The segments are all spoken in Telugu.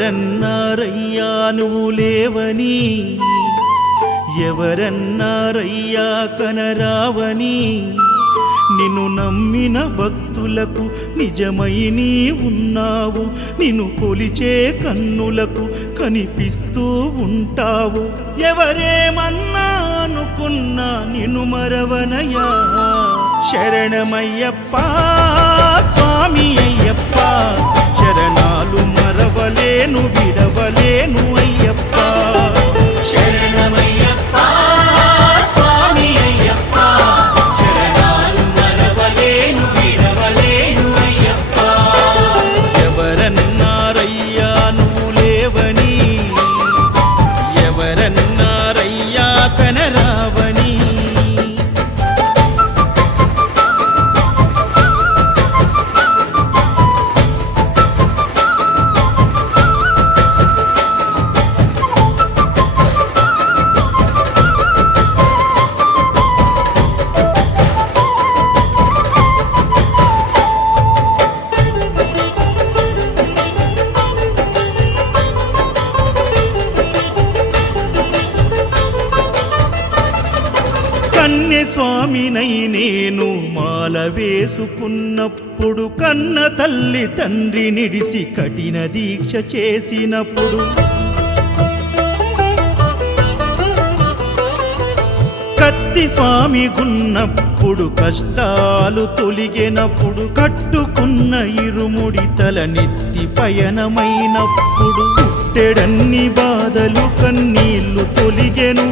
ఎవరన్నారయ్యా నువ్వు లేవని? ఎవరన్నారయ్యా కనరావని? నిన్ను నమ్మిన భక్తులకు నిజమై నీ ఉన్నావు నిన్ను కొలిచే కన్నులకు కనిపిస్తూ ఉంటావు. ఎవరేమన్నా అనుకున్నా నిన్ను మరవనయ్యా. శరణమయ్యప్ప స్వామి అయ్యప్ప శరణాలు మరవలేను విడవలేను అయ్యప్ప. శరణమయ్యప్ప. కన్నె స్వామినై నేను మాల వేసుకున్నప్పుడు కన్న తల్లి తండ్రి నిడిసి కఠిన దీక్ష చేసినప్పుడు. కత్తి స్వామి గున్నప్పుడు కష్టాలు తొలిగినప్పుడు కట్టుకున్న ఇరుముడి తల నెత్తి పయనమైనప్పుడు పుట్టెడన్ని బాధలు కన్నీళ్ళు తొలిగెను.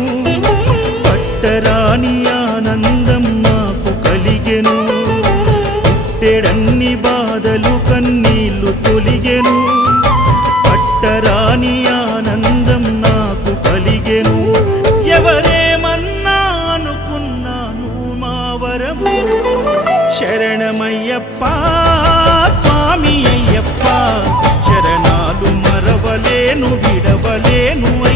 పుట్టరాని ఆనందం నాకు కలిగెను. పుట్టెడన్ని బాధలు కన్నీళ్ళు తొలిగెను. పట్టరాని ఆనందం నాకు కలిగెను. ఎవరేమన్నా అనుకున్నాను మా వరము. శరణమయ్యప్ప స్వామి అయ్యప్ప శరణాలు మరవలేను విడవలేను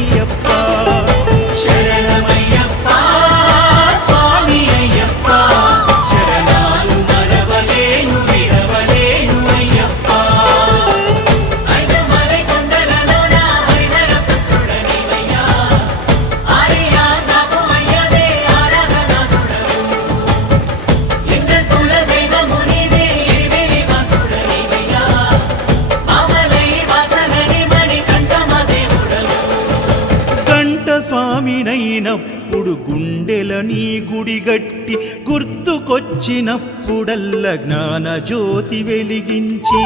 స్వామినైనప్పుడు గుండెల నీ గుడి గట్టి గుర్తుకొచ్చినప్పుడల్ల జ్ఞాన జ్యోతి వెలిగించి.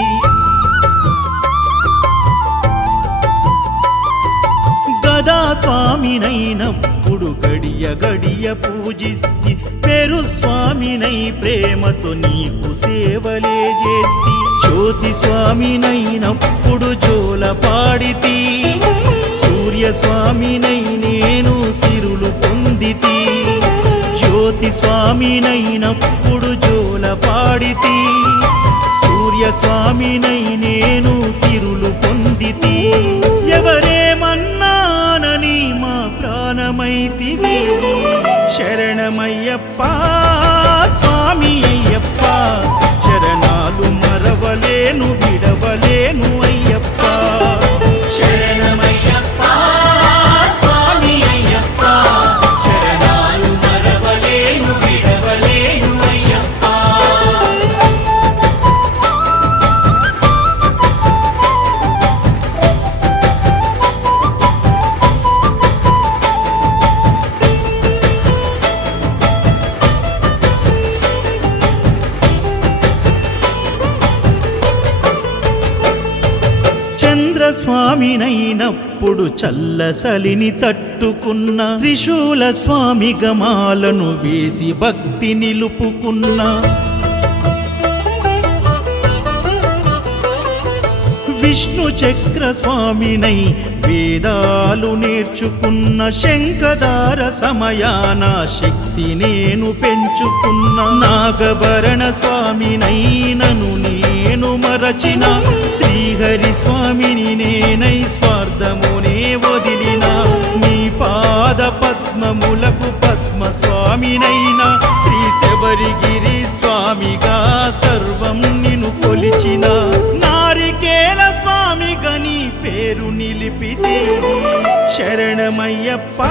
గదా స్వామినైనప్పుడు గడియ గడియ పూజిస్తి పేరు స్వామినై ప్రేమతో నీకు సేవలే చేస్తి. జ్యోతి స్వామినైనప్పుడు జోల పాడితి సూర్య స్వామినైన సిరులు పొందితి. జ్యోతి స్వామినైనప్పుడు జోల పాడితి. సూర్య స్వామినై నేను సిరులు పొందితి. ఎవరేమన్నానని మా ప్రాణమైతివి. శరణమయ్యప్ప స్వామి అయ్యప్ప శరణాలు మరవలేను విడవలేను అయ్యప్ప. చంద్రస్వామినైనప్పుడు చల్లసలిని తట్టుకున్న త్రిశూల స్వామి గమాలను వేసి భక్తి నిలుపుకున్న. విష్ణు చక్ర స్వామినై వేదాలు నేర్చుకున్న శంఖదార సమయాన శక్తి నేను పెంచుకున్న. నాగభరణ స్వామినైనను నీ మరచిన శ్రీహరి స్వామిని నేనై స్వార్థమునే వదిలిన. మీ పాద పద్మములకు పద్మ స్వామినైనా శ్రీ శబరిగిరి స్వామిగా సర్వం నిన్ను కొలిచిన. నారికేల స్వామి నీ పేరు నిలిపితే. శరణమయ్యప్ప